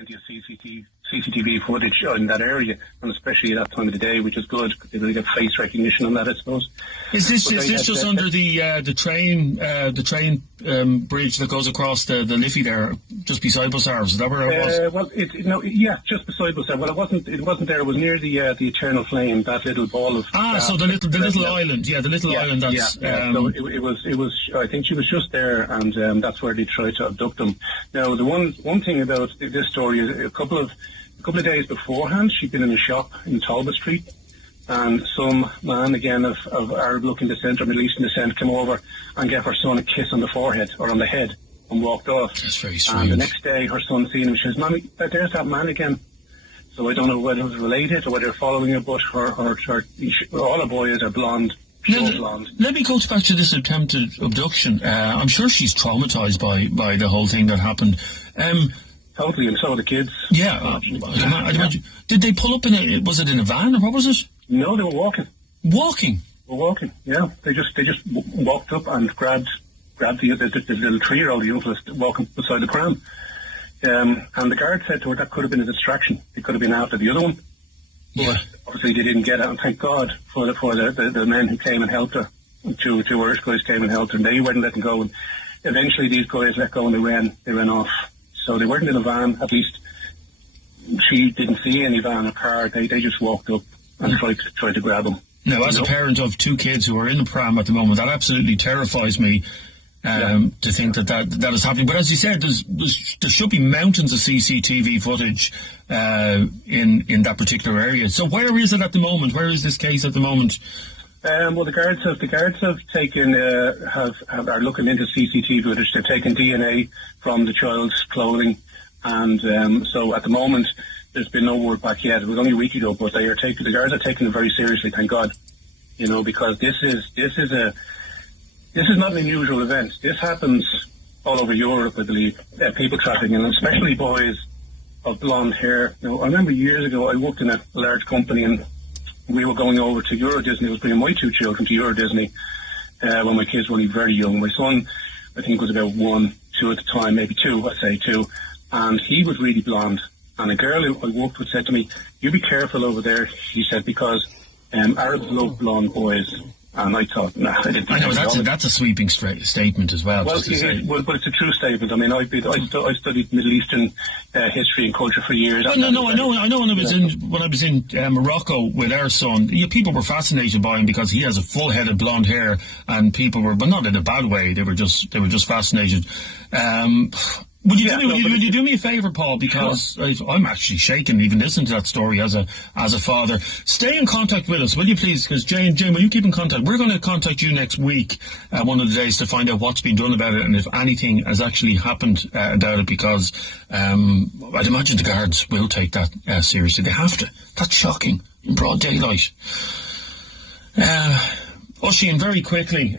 plenty of CCTV footage in that area, and especially at that time of the day, which is good because they get face recognition on that, I suppose. Is this just under the train bridge that goes across the Liffey there, just beside Bussarves? Is that where it was? Well, just beside Bussarves. Well, it wasn't there. It was near the Eternal Flame, that little ball of. So the little island, the little island. That's. So it was. I think she was just there, and that's where they tried to abduct them. Now, the one thing about this story is a couple of days beforehand, she'd been in a shop in Talbot Street, and some man, again, of Arab-looking descent or Middle Eastern descent, came over and gave her son a kiss on the forehead or on the head and walked off. That's very strange. And the next day, her son seen him. She says, "Mommy, there's that man again." So I don't know whether it was related or whether they're following it, but all her boys are blonde. Blonde. Let me go back to this attempted abduction. I'm sure she's traumatised by the whole thing that happened. Totally, and so are the kids. Yeah, I'd imagine. Did they pull up was it in a van or what was it? No, they were walking. Walking? They were walking, yeah. They just walked up and grabbed the little 3-year-old youngster walking beside the pram. And the guard said to her that could have been a distraction. It could have been after the other one. Yeah. But obviously they didn't get it, and thank God for the men who came and helped her. Two Irish guys came and helped her, and they wouldn't let them go. And eventually these guys let go and they ran off. So they weren't in a van, at least she didn't see any van or car. They just walked up and tried to grab them. Now, as a parent of 2 kids who are in the pram at the moment, that absolutely terrifies me to think that is happening. But as you said, there should be mountains of CCTV footage in that particular area. So where is it at the moment? Where is this case at the moment? Well, the guards have taken are looking into CCTV footage. They've taken DNA from the child's clothing, and so at the moment there's been no word back yet. It was only a week ago, but the guards are taking it very seriously. Thank God, because this is not an unusual event. This happens all over Europe, I believe. People trafficking, and especially boys of blonde hair. I remember years ago I worked in a large company and we were going over to Euro Disney. I was bringing my 2 children to Euro Disney when my kids were only very young. My son, I think, was about 1, 2 at the time, maybe 2, I'd say 2. And he was really blonde. And a girl who I worked with said to me, "You be careful over there," she said, "because Arabs love blonde boys." And I thought, I didn't. I know that's a sweeping statement as well. Well, but it's a true statement. I mean, I studied Middle Eastern history and culture for years. Well, I know. When I was in Morocco with our son, people were fascinated by him because he has a full head of blonde hair, and people were, but not in a bad way. They were just fascinated. Would you do me a favour, Paul? Because sure. I'm actually shaken even listening to that story as a father. Stay in contact with us, will you please? Because Jane, will you keep in contact? We're going to contact you next week, one of the days, to find out what's been done about it and if anything has actually happened about it. Because I'd imagine the guards will take that seriously. They have to. That's shocking in broad daylight. Oisin, very quickly.